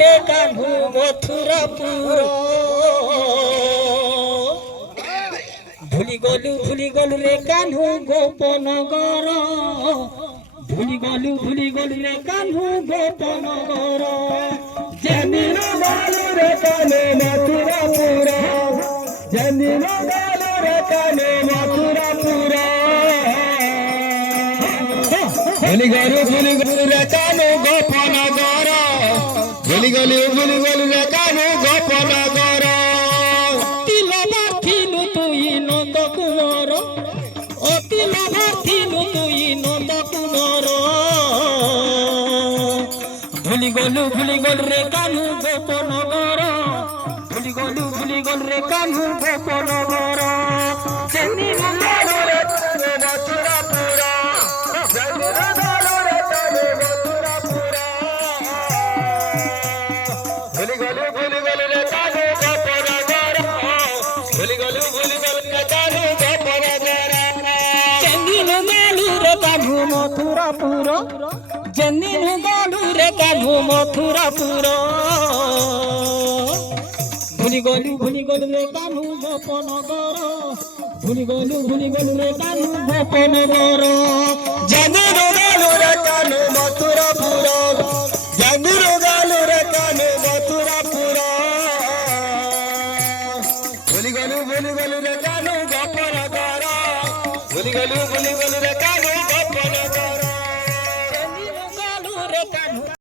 রে কানু মথুরাপুর ভুলি গলু রে কানু গোপনগর ভুলি গলু রে কানু গোপনগর যেদিন গলু রে কানু মথুরাপুর যেদিন গলু রে কানু মথুরাপুর ভুলি গলু রে কানু গোপনগর ভুলি গলু রে কানু গোপনগর তিলবাথিলু তুই নন্দ কুমার অতি লভাথিলু তুই নন্দ কুমার ভুলি গলু রে কানু গোপনগর ভুলি গলু রে কানু গোপনগর যেদিন গলু রে কানু মথুরাপুর যেদিন গলু রে কানু মথুরাপুর ভুলি গলু রে কানু গোপনগর ভুলি গলু রে কানু গোপনগর যেদিন গলু রে কানু মথুরাপুর যেদিন গলু রে কানু মথুরাপুর ভুলি গলু রে কানু গোপনগর ভুলি গলু রে কানু গোপনগর যেদিন গলু রে কানু মথুরাপুর যেদিন গলু রে কানু মথুরাপুর ভুলি গলু রে কানু গোপনগর ভুলি গলু রে কানু